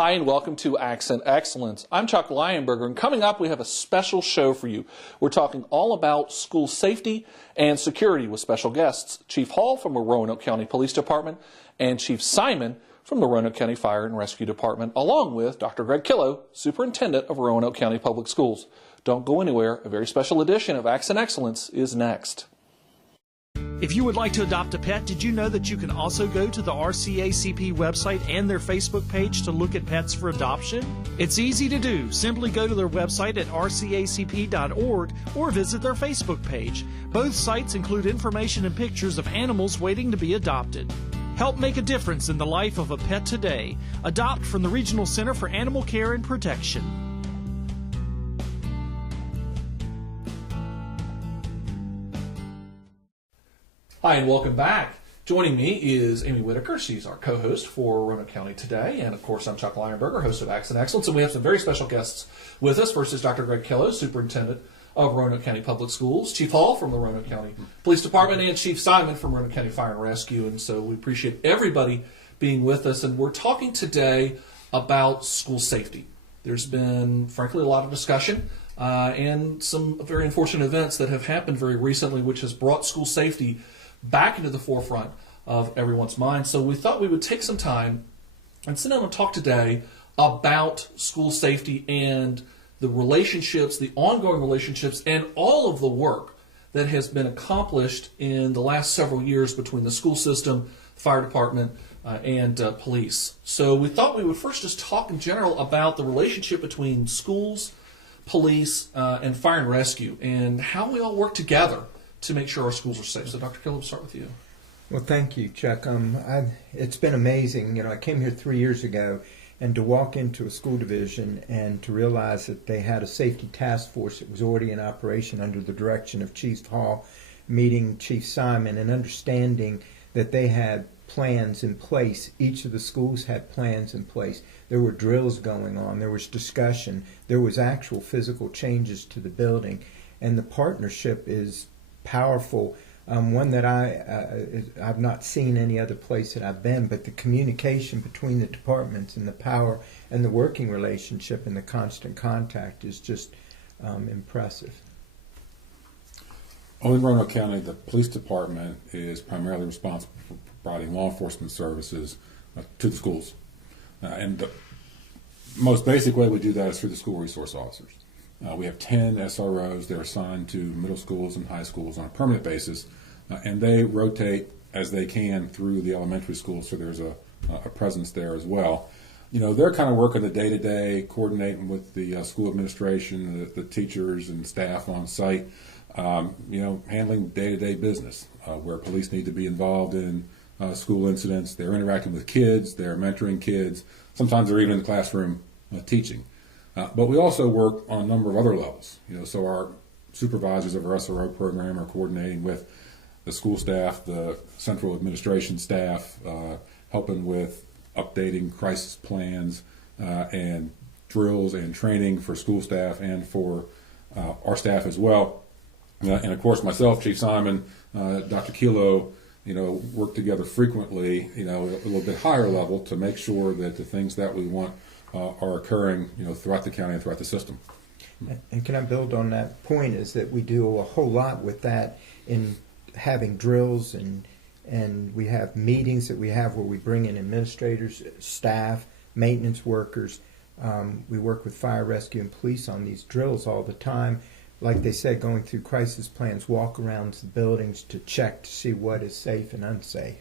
Hi, and welcome to Accent Excellence. I'm Chuck Lionberger, and coming up we have a special show for you. We're talking all about school safety and security with special guests, Chief Hall from the Roanoke County Police Department and Chief Simon from the Roanoke County Fire and Rescue Department, along with Dr. Greg Killow, Superintendent of Roanoke County Public Schools. Don't go anywhere. A very special edition of Accent Excellence is next. If you would like to adopt a pet, did you know that you can also go to the RCACP website and their Facebook page to look at pets for adoption? It's easy to do. Simply go to their website at rcacp.org or visit their Facebook page. Both sites include information and pictures of animals waiting to be adopted. Help make a difference in the life of a pet today. Adopt from the Regional Center for Animal Care and Protection. Hi, and welcome back. Joining me is Amy Whitaker. She's our co-host for Roanoke County Today. And, of course, I'm Chuck Lionberger, host of Accent Excellence. And we have some very special guests with us. First is Dr. Greg Killow, Superintendent of Roanoke County Public Schools, Chief Hall from the Roanoke County Police Department, and Chief Simon from Roanoke County Fire and Rescue. And so we appreciate everybody being with us. And we're talking today about school safety. There's been, frankly, a lot of discussion and some very unfortunate events that have happened very recently, which has brought school safety back into the forefront of everyone's mind. So we thought we would take some time and sit down and talk today about school safety and the relationships, the ongoing relationships, and all of the work that has been accomplished in the last several years between the school system, fire department, and police. So we thought we would first just talk in general about the relationship between schools, police, and fire and rescue, and how we all work together to make sure our schools are safe. So, Dr. Killow, we'll start with you. Well, thank you, Chuck. It's been amazing. You know, I came here 3 years ago, and to walk into a school division and to realize that they had a safety task force that was already in operation under the direction of Chief Hall, meeting Chief Simon, and understanding that they had plans in place. Each of the schools had plans in place. There were drills going on. There was discussion. There was actual physical changes to the building. And the partnership is powerful, one that I've not seen any other place that I've been, but the communication between the departments and the power and the working relationship and the constant contact is just impressive. In Roanoke County, the police department is primarily responsible for providing law enforcement services to the schools. And the most basic way we do that is through the school resource officers. We have 10 SROs. They're assigned to middle schools and high schools on a permanent basis, and they rotate as they can through the elementary schools, so there's a presence there as well. You know, they're kind of working the day-to-day, coordinating with the school administration, the teachers and staff on site, handling day-to-day business, where police need to be involved in school incidents. They're interacting with kids. They're mentoring kids. Sometimes they're even in the classroom teaching. But we also work on a number of other levels. So our supervisors of our SRO program are coordinating with the school staff, the central administration staff, helping with updating crisis plans and drills and training for school staff and for our staff as well. And of course, myself, Chief Simon, Dr. Killow, work together frequently, a little bit higher level to make sure that the things that we want are occurring, throughout the county and throughout the system. And can I build on that point, is that we do a whole lot with that in having drills and we have meetings that we have where we bring in administrators, staff, maintenance workers. We work with fire, rescue, and police on these drills all the time. Like they said, going through crisis plans, walk around the buildings to check to see what is safe and unsafe.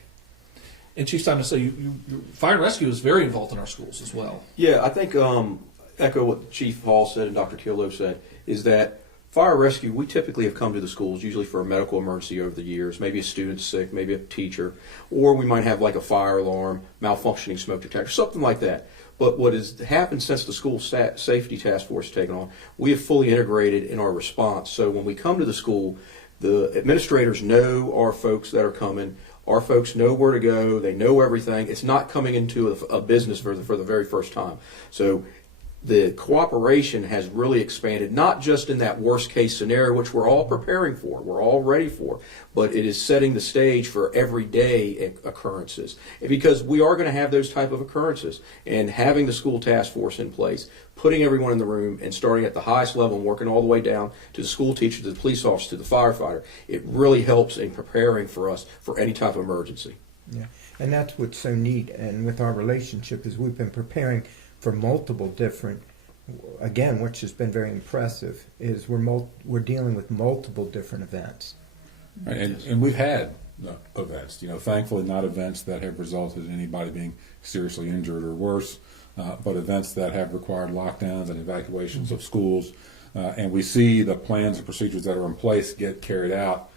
And Chief Simon, so you fire and rescue is very involved in our schools as well. Yeah, I think echo what Chief Hall said and Dr. Killow said, is that fire and rescue, we typically have come to the schools usually for a medical emergency over the years, maybe a student's sick, maybe a teacher, or we might have like a fire alarm, malfunctioning smoke detector, something like that. But what has happened since the school safety task force has taken on, we have fully integrated in our response. So when we come to the school, the administrators know our folks that are coming. Our folks know where to go. They know everything. It's not coming into a business for the very first time. So the cooperation has really expanded, not just in that worst case scenario, which we're all preparing for, we're all ready for, but it is setting the stage for everyday occurrences. Because we are going to have those type of occurrences, and having the school task force in place, putting everyone in the room and starting at the highest level and working all the way down to the school teacher, to the police officer, to the firefighter, it really helps in preparing for us for any type of emergency. Yeah, and that's what's so neat. And with our relationship is we've been preparing for multiple different, again, which has been very impressive, is we're dealing with multiple different events. Right, and we've had events, thankfully not events that have resulted in anybody being seriously injured or worse, but events that have required lockdowns and evacuations of schools. And we see the plans and procedures that are in place get carried out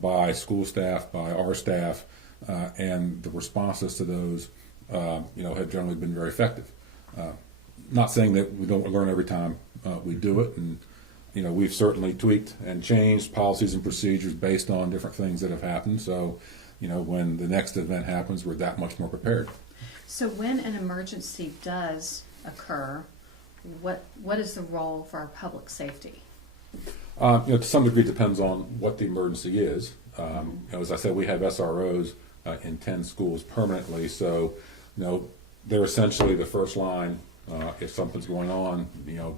by school staff, by our staff, and the responses to those, have generally been very effective. Not saying that we don't learn every time we do it, and we've certainly tweaked and changed policies and procedures based on different things that have happened. So, when the next event happens, we're that much more prepared. So, when an emergency does occur, what is the role for our public safety? To some degree, it depends on what the emergency is. As I said, we have SROs in 10 schools permanently, so they're essentially the first line if something's going on.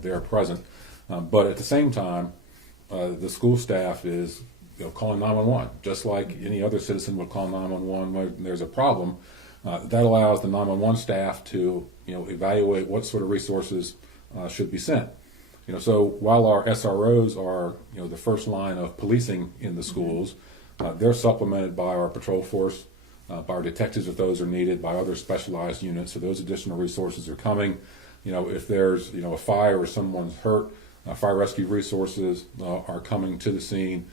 They're present, but at the same time, the school staff is calling 911 just like any other citizen would call 911 when there's a problem. That allows the 911 staff to evaluate what sort of resources should be sent. So while our SROs are the first line of policing in the schools, they're supplemented by our patrol force, by our detectives if those are needed, by other specialized units. So those additional resources are coming. If there's a fire or someone's hurt, fire rescue resources are coming to the scene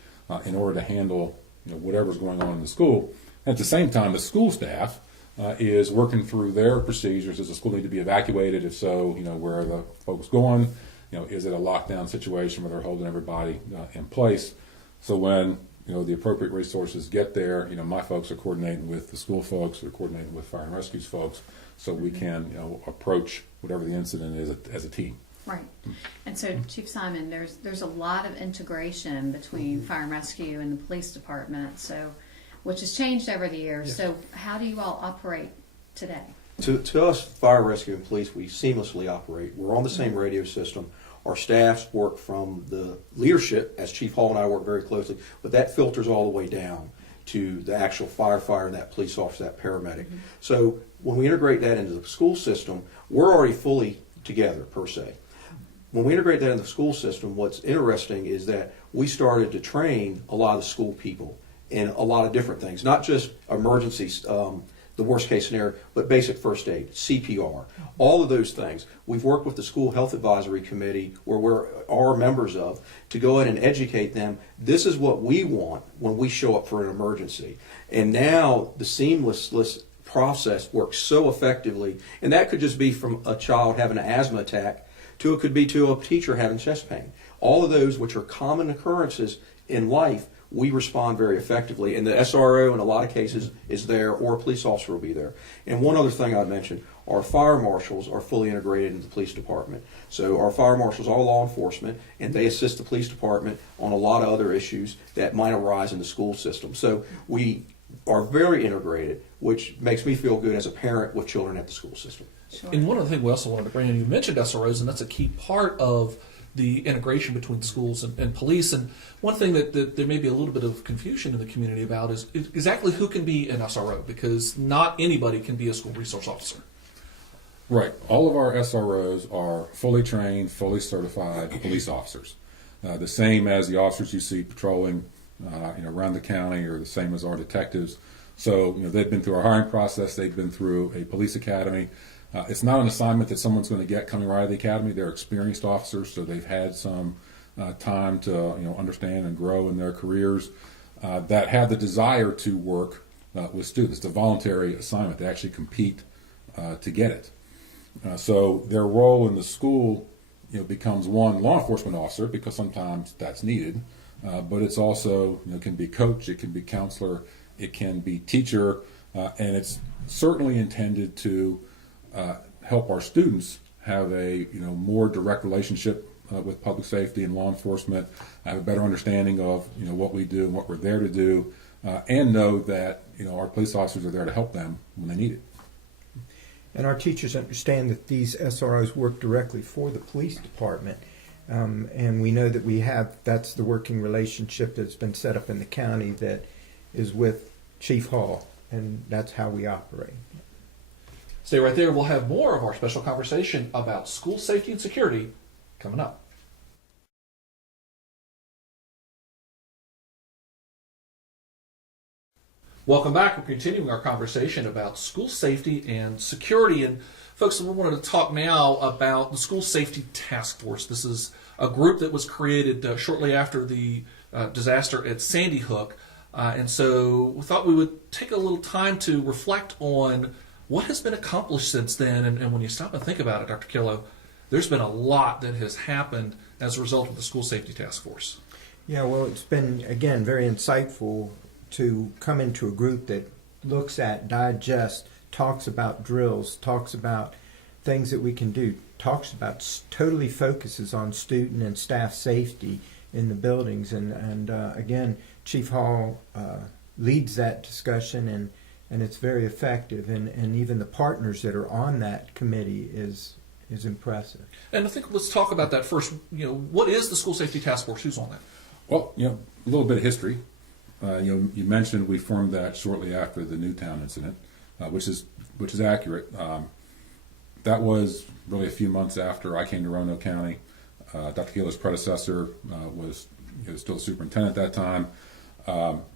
in order to handle whatever's going on in the school. And at the same time, the school staff is working through their procedures. Does the school need to be evacuated? If so, where are the folks going? Is it a lockdown situation where they're holding everybody in place? So when the appropriate resources get there, my folks are coordinating with the school folks, they're coordinating with fire and rescues folks, so we can approach whatever the incident is as a team. Right. And so, Chief Simon, there's a lot of integration between fire and rescue and the police department, which has changed over the years. Yes. So how do you all operate today? To us, fire, rescue, and police, we seamlessly operate. We're on the same radio system. Our staffs work from the leadership, as Chief Hall and I work very closely, but that filters all the way down to the actual firefighter, that police officer, that paramedic. Mm-hmm. So when we integrate that into the school system, we're already fully together, per se. When we integrate that into the school system, what's interesting is that we started to train a lot of the school people in a lot of different things, not just emergencies, the worst case scenario, but basic first aid, CPR, all of those things. We've worked with the School Health Advisory Committee, where we're our members of, to go in and educate them. This is what we want when we show up for an emergency. And now the seamless process works so effectively, and that could just be from a child having an asthma attack to it could be to a teacher having chest pain. All of those, which are common occurrences in life, we respond very effectively, and the SRO in a lot of cases is there, or a police officer will be there. And one other thing I'd mention, our fire marshals are fully integrated into the police department. So our fire marshals are law enforcement, and they assist the police department on a lot of other issues that might arise in the school system. So we are very integrated, which makes me feel good as a parent with children at the school system. Sure. And one other thing we also wanted to bring in, you mentioned SROs, and that's a key part of the integration between schools and police. And one thing that there may be a little bit of confusion in the community about is exactly who can be an SRO, because not anybody can be a school resource officer. Right. All of our SROs are fully trained, fully certified police officers. The same as the officers you see patrolling around the county, or the same as our detectives. So they've been through our hiring process. They've been through a police academy. It's not an assignment that someone's going to get coming right out of the academy. They're experienced officers, so they've had some time to understand and grow in their careers, that have the desire to work with students. It's a voluntary assignment. They actually compete to get it. So their role in the school becomes one, law enforcement officer, because sometimes that's needed, but it's also can be coach, it can be counselor, it can be teacher, and it's certainly intended to help our students have a more direct relationship with public safety and law enforcement, have a better understanding of what we do and what we're there to do, and know that our police officers are there to help them when they need it. And our teachers understand that these SROs work directly for the police department. And we know that that's the working relationship that's been set up in the county that is with Chief Hall, and that's how we operate. Stay right there. We'll have more of our special conversation about school safety and security coming up. Welcome back. We're continuing our conversation about school safety and security. And folks, we wanted to talk now about the School Safety Task Force. This is a group that was created shortly after the disaster at Sandy Hook. And so we thought we would take a little time to reflect on what has been accomplished since then. And when you stop and think about it, Dr. Killow, there's been a lot that has happened as a result of the School Safety Task Force. Yeah, well, it's been, again, very insightful to come into a group that looks at, digests, talks about drills, talks about things that we can do, totally focuses on student and staff safety in the buildings. And again, Chief Hall leads that discussion, and it's very effective. And even the partners that are on that committee is impressive. And I think let's talk about that first. What is the School Safety Task Force? Who's on that? Well, a little bit of history. You mentioned we formed that shortly after the Newtown incident, which is accurate. That was really a few months after I came to Roanoke County. Dr. Keeler's predecessor was still the superintendent at that time.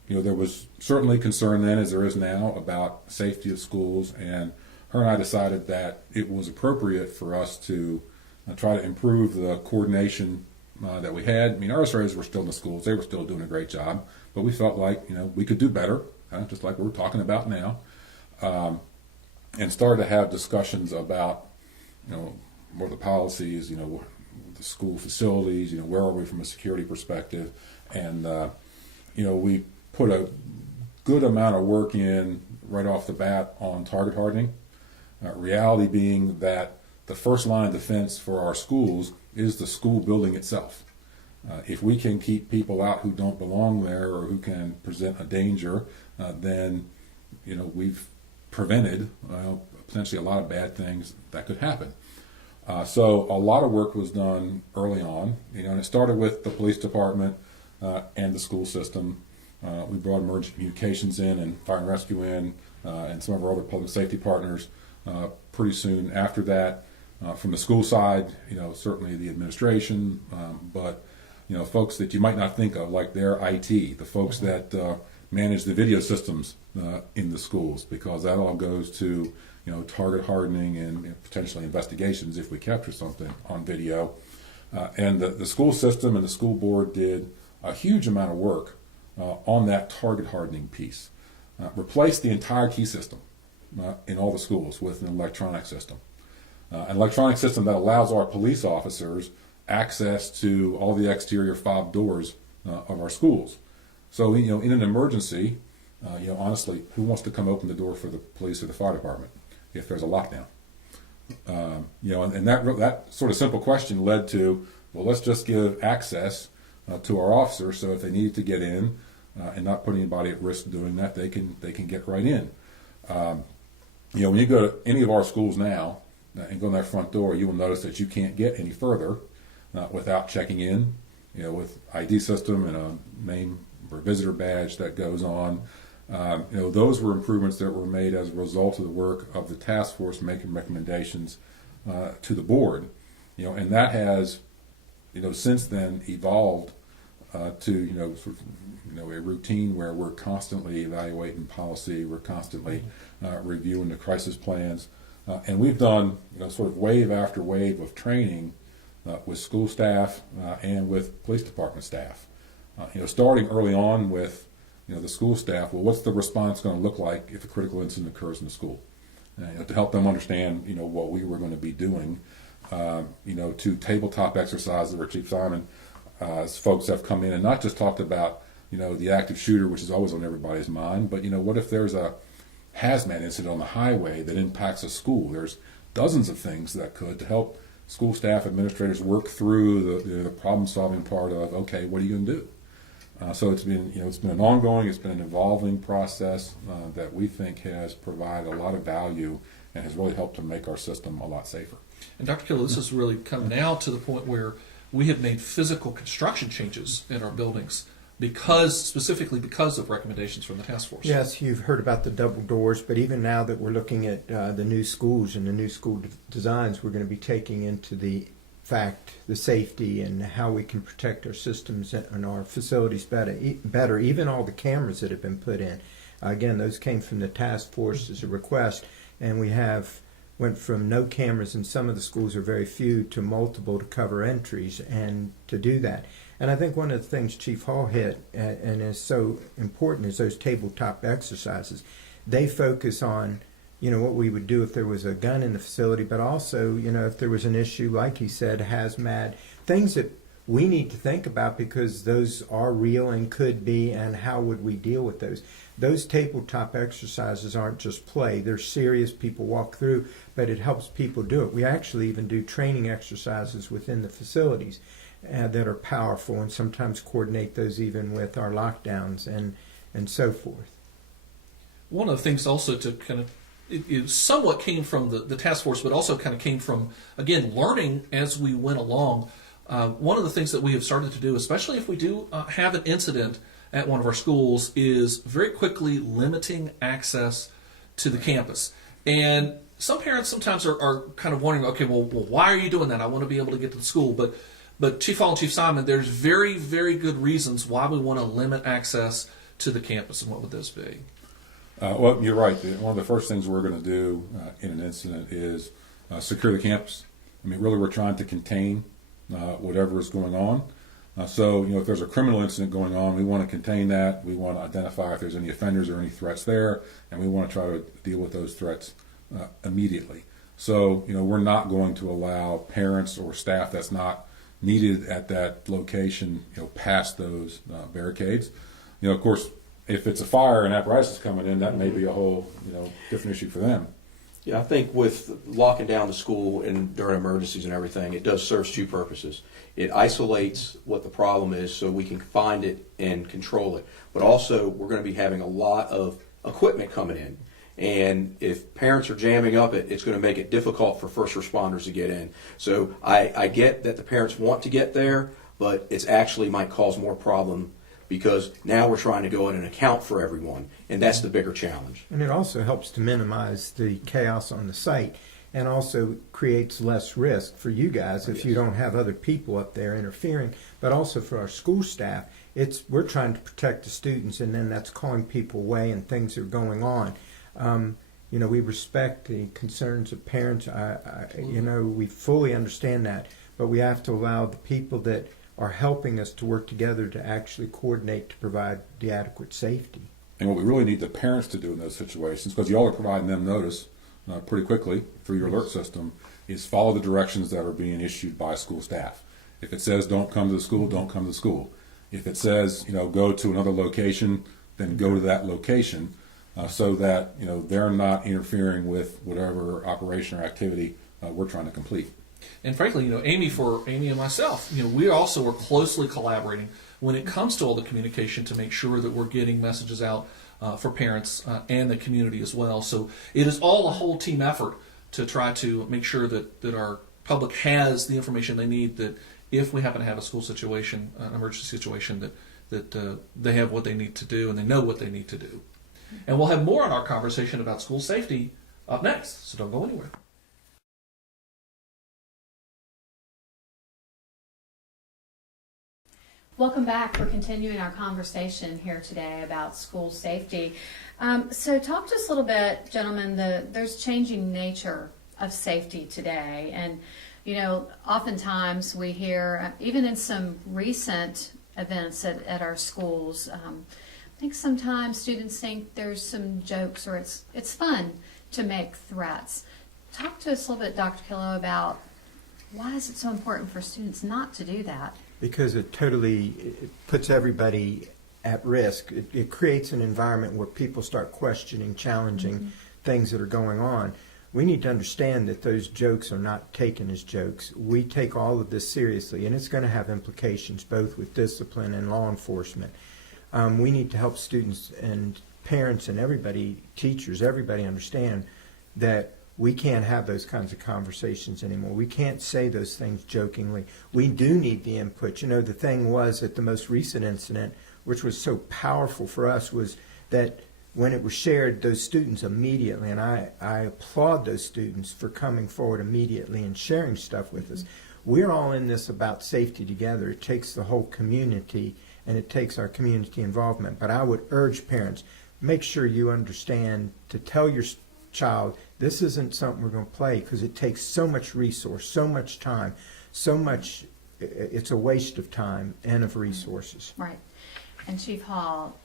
There was certainly concern then, as there is now, about safety of schools, and her and I decided that it was appropriate for us to try to improve the coordination that we had. I mean, our SROs were still in the schools; they were still doing a great job, but we felt like we could do better, just like we're talking about now, and started to have discussions about what the policies, the school facilities, where are we from a security perspective, and we put a good amount of work in right off the bat on target hardening. Reality being that the first line of defense for our schools is the school building itself. If we can keep people out who don't belong there or who can present a danger, then we've prevented potentially a lot of bad things that could happen. So a lot of work was done early on, and it started with the police department and the school system. We brought emergency communications in and fire and rescue in, and some of our other public safety partners pretty soon after that. From the school side, certainly the administration, but folks that you might not think of, like their IT, the folks that manage the video systems in the schools, because that all goes to target hardening and potentially investigations if we capture something on video. And the school system and the school board did a huge amount of work on that target hardening piece. Replaced the entire key system in all the schools with an electronic system. An electronic system that allows our police officers access to all the exterior fob doors of our schools. So, in an emergency, honestly, who wants to come open the door for the police or the fire department if there's a lockdown? And that sort of simple question led to, well, let's just give access to our officers, so if they needed to get in and not put anybody at risk doing that, they can get right in. When you go to any of our schools now and go in that front door, you will notice that you can't get any further without checking in, with ID system and a name or visitor badge that goes on. Those were improvements that were made as a result of the work of the task force making recommendations to the board, and that has, since then evolved to, a routine where we're constantly evaluating policy, we're constantly reviewing the crisis plans, and we've done, sort of wave after wave of training with school staff and with police department staff. Starting early on with the school staff. Well, what's the response going to look like if a critical incident occurs in the school? To help them understand what we were going to be doing. To tabletop exercises where Chief Simon folks have come in and not just talked about the active shooter, which is always on everybody's mind, but what if there's a hazmat incident on the highway that impacts a school? There's dozens of things that could to help school staff, administrators work through the problem-solving part of, okay, what are you going to do? So it's been, it's been an ongoing, it's been an evolving process that we think has provided a lot of value and has really helped to make our system a lot safer. And Dr. Killow, this has really come now to the point where we have made physical construction changes in our buildings specifically because of recommendations from the task force. Yes, you've heard about the double doors, but even now that we're looking at the new schools and the new school designs, we're going to be taking into the safety and how we can protect our systems and our facilities better. Even all the cameras that have been put in. Again, those came from the task force as a request, and we went from no cameras in some of the schools, or very few, to multiple to cover entries and to do that. And I think one of the things Chief Hall hit and is so important is those tabletop exercises. They focus on, what we would do if there was a gun in the facility, but also, if there was an issue, like he said, hazmat, things that we need to think about because those are real and could be, and how would we deal with those? Those tabletop exercises aren't just play. They're serious. People walk through, but it helps people do it. We actually even do training exercises within the facilities that are powerful, and sometimes coordinate those even with our lockdowns and so forth. One of the things also to kind of, it somewhat came from the task force, but also kind of came from, again, learning as we went along. One of the things that we have started to do, especially if we do have an incident at one of our schools, is very quickly limiting access to the campus. And some parents sometimes are kind of wondering, okay, well, why are you doing that? I want to be able to get to the school. But Chief Hall and Chief Simon, there's very, very good reasons why we want to limit access to the campus. And what would those be? Well, you're right. One of the first things we're going to do in an incident is secure the campus. I mean, really, we're trying to contain whatever is going on. So, if there's a criminal incident going on, we want to contain that. We want to identify if there's any offenders or any threats there, and we want to try to deal with those threats immediately. So, we're not going to allow parents or staff that's not needed at that location, past those barricades. Of course, if it's a fire and apparatus is coming in, that may be a whole, different issue for them. Yeah, I think with locking down the school and during emergencies and everything, it does serve two purposes. It isolates what the problem is so we can find it and control it. But also, we're going to be having a lot of equipment coming in. And if parents are jamming up it's going to make it difficult for first responders to get in. So I get that the parents want to get there, but it's actually might cause more problem because now we're trying to go in and account for everyone, and that's the bigger challenge. And it also helps to minimize the chaos on the site, and also creates less risk for you guys if you don't have other people up there interfering, but also for our school staff. We're trying to protect the students, and then that's calling people away and things are going on. We respect the concerns of parents. We fully understand that, but we have to allow the people that are helping us to work together to actually coordinate to provide the adequate safety. And what we really need the parents to do in those situations, because y'all are providing them notice pretty quickly through your alert system, is follow the directions that are being issued by school staff. If it says don't come to the school, don't come to the school. If it says go to another location, then go to that location, so that they're not interfering with whatever operation or activity we're trying to complete. And frankly, Amy and myself, we also are closely collaborating when it comes to all the communication to make sure that we're getting messages out for parents and the community as well. So it is all a whole team effort to try to make sure that our public has the information they need, that if we happen to have a school situation, an emergency situation, that they have what they need to do and they know what they need to do. And we'll have more on our conversation about school safety up next, so don't go anywhere. Welcome back. We're continuing our conversation here today about school safety. So talk to us a little bit, gentlemen, there's changing nature of safety today. And, oftentimes we hear, even in some recent events at our schools, I think sometimes students think there's some jokes or it's fun to make threats. Talk to us a little bit, Dr. Killow, about why is it so important for students not to do that? Because it puts everybody at risk. It creates an environment where people start questioning, challenging things that are going on. we need to understand that those jokes are not taken as jokes. We take all of this seriously, and it's going to have implications both with discipline and law enforcement. We need to help students and parents and everybody, teachers, everybody understand that we can't have those kinds of conversations anymore. We can't say those things jokingly. We do need the input. You know, the thing was at the most recent incident, which was so powerful for us, was that when it was shared, those students immediately, and I applaud those students for coming forward immediately and sharing stuff with us. We're all in this about safety together. It takes the whole community, and it takes our community involvement. But I would urge parents, make sure you understand to tell your child, this isn't something we're going to play, because it takes so much resource, so much time, so much, it's a waste of time and of resources. Right. And Chief Hall,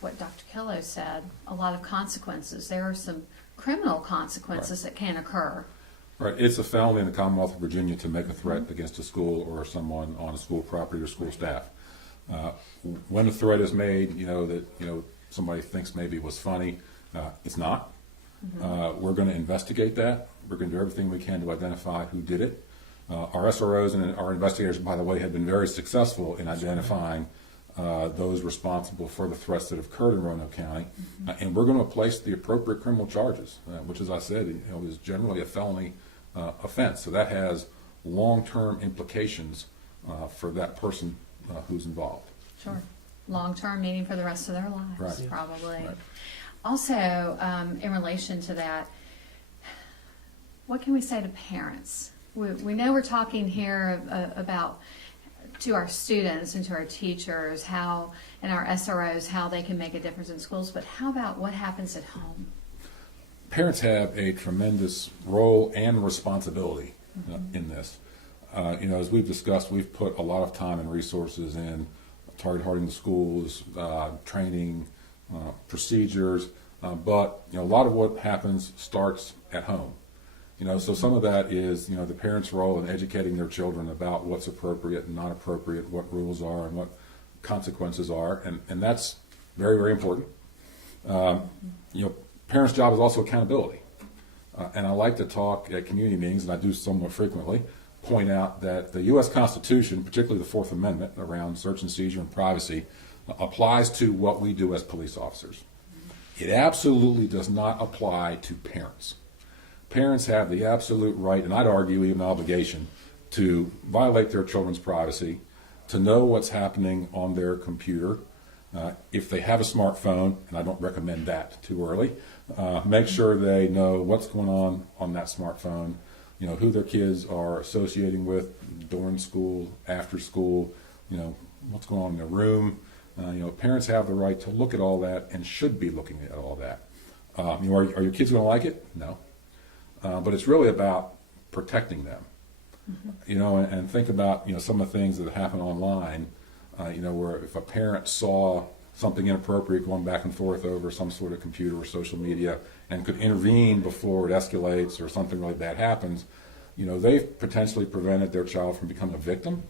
what Dr. Killow said, a lot of consequences. There are some criminal consequences that can occur. Right. It's a felony in the Commonwealth of Virginia to make a threat against a school or someone on a school property or school staff. When a threat is made, that somebody thinks maybe it was funny, it's not. We're going to investigate that. We're going to do everything we can to identify who did it. Our SROs and our investigators, by the way, have been very successful in identifying those responsible for the threats that have occurred in Roanoke County, and we're going to place the appropriate criminal charges, which, as I said, is generally a felony offense. So that has long-term implications for that person who's involved. Sure. Long-term, meaning for the rest of their lives, Right. probably. Right. Also, in relation to that, what can we say to parents? We know we're talking here about to our students and to our teachers, how, and our SROs, how they can make a difference in schools, but how about what happens at home? Parents have a tremendous role and responsibility in this. As we've discussed, we've put a lot of time and resources in target hardening the schools, training, procedures, but a lot of what happens starts at home. So some of that is, the parents' role in educating their children about what's appropriate and not appropriate, what rules are and what consequences are, and that's very, very important. Parents' job is also accountability. And I like to talk at community meetings, and I do somewhat frequently, point out that the U.S. Constitution, particularly the Fourth Amendment around search and seizure and privacy, applies to what we do as police officers. It absolutely does not apply to parents. Parents have the absolute right, and I'd argue even obligation, to violate their children's privacy, to know what's happening on their computer. If they have a smartphone, and I don't recommend that too early, make sure they know what's going on that smartphone, who their kids are associating with during school, after school, what's going on in their room. Parents have the right to look at all that and should be looking at all that. Are your kids going to like it? No. But it's really about protecting them. And think about, some of the things that happen online, where if a parent saw something inappropriate going back and forth over some sort of computer or social media and could intervene before it escalates or something really bad happens, they've potentially prevented their child from becoming a victim.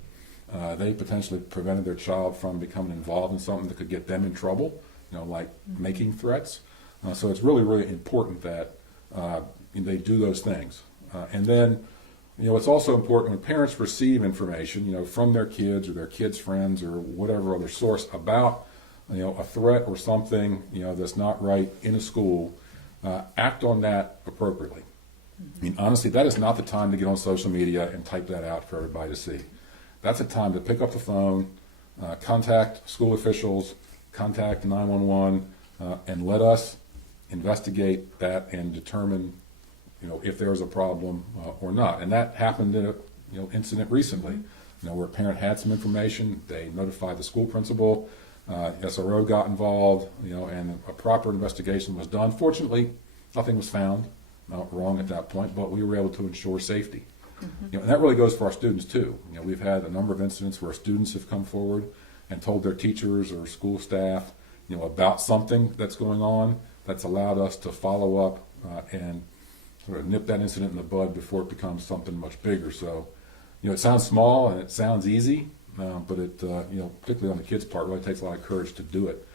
They potentially prevented their child from becoming involved in something that could get them in trouble, like making threats. So it's really, really important that they do those things. And then, it's also important when parents receive information, from their kids or their kids' friends or whatever other source about, a threat or something, that's not right in a school, act on that appropriately. Honestly, that is not the time to get on social media and type that out for everybody to see. That's a time to pick up the phone, contact school officials, contact 911, and let us investigate that and determine, if there is a problem or not. And that happened in a incident recently, where a parent had some information, they notified the school principal, SRO got involved, and a proper investigation was done. Fortunately, nothing was found wrong at that point, but we were able to ensure safety. And that really goes for our students too. We've had a number of incidents where students have come forward and told their teachers or school staff, about something that's going on that's allowed us to follow up and sort of nip that incident in the bud before it becomes something much bigger. So, it sounds small and it sounds easy, but it, particularly on the kids' part, really takes a lot of courage to do it.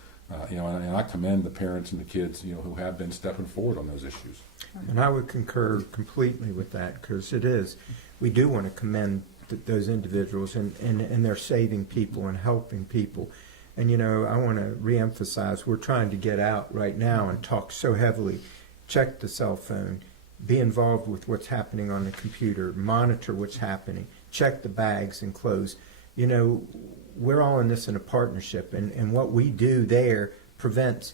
And I commend the parents and the kids, who have been stepping forward on those issues. And I would concur completely with that, because we do want to commend those individuals, and they're saving people and helping people. And, I want to reemphasize, we're trying to get out right now and talk so heavily. Check the cell phone, be involved with what's happening on the computer, monitor what's happening, check the bags and clothes. We're all in this in a partnership, and what we do there prevents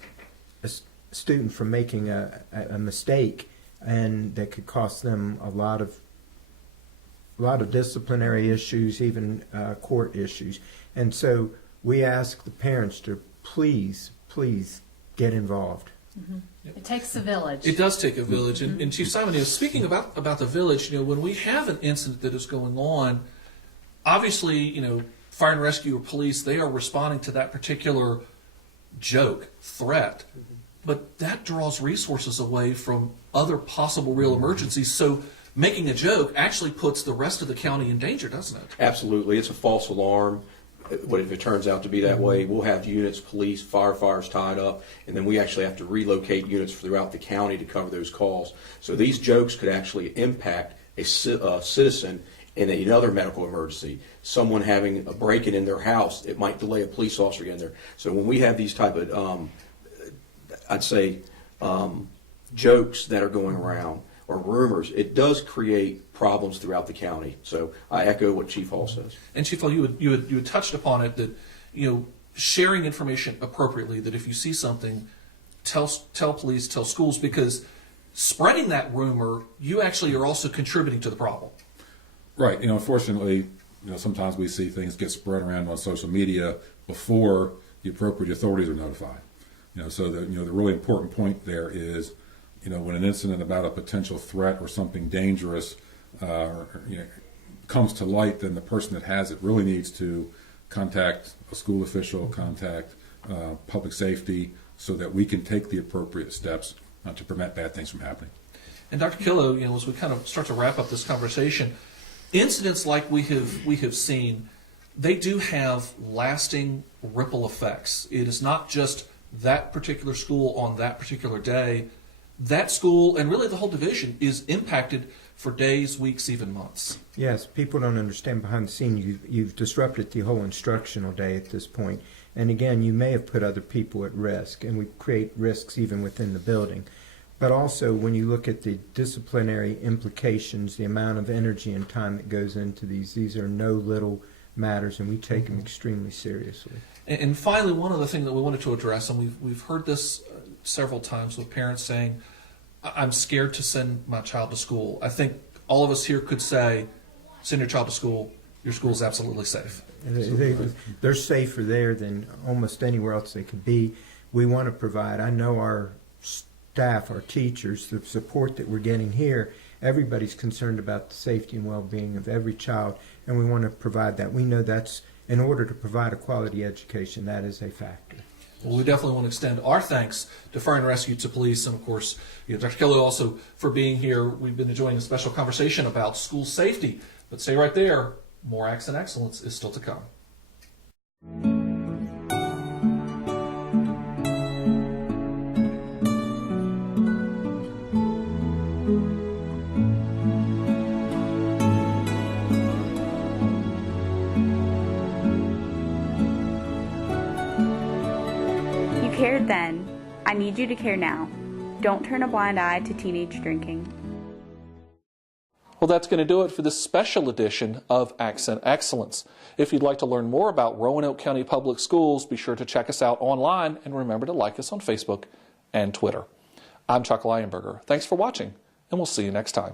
a student from making a mistake, and that could cost them a lot of disciplinary issues, even court issues. And so we ask the parents to please get involved. Mm-hmm. It takes a village. It does take a village. And Chief Simon, speaking about the village, when we have an incident that is going on, obviously, fire and rescue or police, they are responding to that particular joke, threat. But that draws resources away from other possible real emergencies. So making a joke actually puts the rest of the county in danger, doesn't it? Absolutely. It's a false alarm. What if it turns out to be that way? We'll have units, police, firefighters tied up, and then we actually have to relocate units throughout the county to cover those calls. So these jokes could actually impact a citizen in another medical emergency. Someone having a break-in in their house, it might delay a police officer getting there. So when we have these type of, I'd say, jokes that are going around, or rumors, it does create problems throughout the county. So I echo what Chief Hall says. And Chief Hall, you had touched upon it, that sharing information appropriately. That if you see something, tell police, tell schools, because spreading that rumor, you actually are also contributing to the problem. Right. Unfortunately, sometimes we see things get spread around on social media before the appropriate authorities are notified. So the really important point there is, when an incident about a potential threat or something dangerous comes to light, then the person that has it really needs to contact a school official, contact public safety, so that we can take the appropriate steps to prevent bad things from happening. And Dr. Killow, as we kind of start to wrap up this conversation, incidents like we have seen, they do have lasting ripple effects. It is not just that particular school on that particular day. That school, and really the whole division, is impacted for days, weeks, even months. Yes, people don't understand behind the scene. You've disrupted the whole instructional day at this point. And again, you may have put other people at risk, and we create risks even within the building. But also, when you look at the disciplinary implications, the amount of energy and time that goes into these are no little matters, and we take them extremely seriously. And finally, one other thing that we wanted to address, and we've heard this several times with parents saying, I'm scared to send my child to school. I think all of us here could say, send your child to school. Your school is absolutely safe. They're safer there than almost anywhere else they could be. We want to provide, I know our staff, our teachers, the support that we're getting here, everybody's concerned about the safety and well-being of every child, and we want to provide that. We know that's, in order to provide a quality education, that is a factor. Well, we definitely want to extend our thanks to Fire and Rescue, to police, and of course, Dr. Kelly also for being here. We've been enjoying a special conversation about school safety. But stay right there. More Acts and Excellence is still to come. Cared then, I need you to care now. Don't turn a blind eye to teenage drinking. Well, that's going to do it for this special edition of Accent Excellence. If you'd like to learn more about Roanoke County Public Schools, be sure to check us out online and remember to like us on Facebook and Twitter. I'm Chuck Lionberger. Thanks for watching, and we'll see you next time.